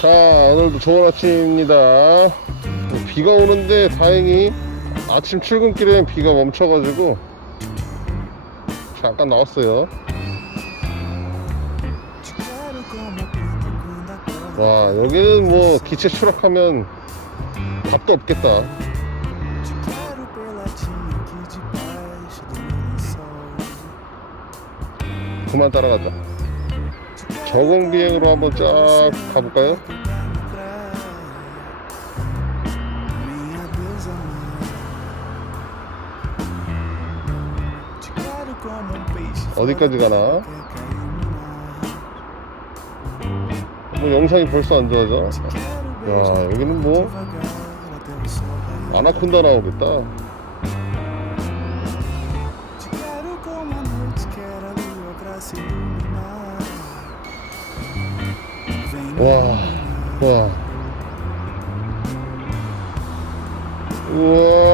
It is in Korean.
자 오늘도 좋은 아침입니다. 비가 오는데 다행히 아침 출근길에 비가 멈춰가지고 잠깐 나왔어요. 와 여기는 뭐 기체 추락하면 답도 없겠다. 그만 따라가자 저공 비행으로 한번 쫙 가볼까요? 어디까지 가나? 뭐 영상이 벌써 안 좋아져? 야 여기는 뭐 아나콘다 나오겠다 와, 와. 우와.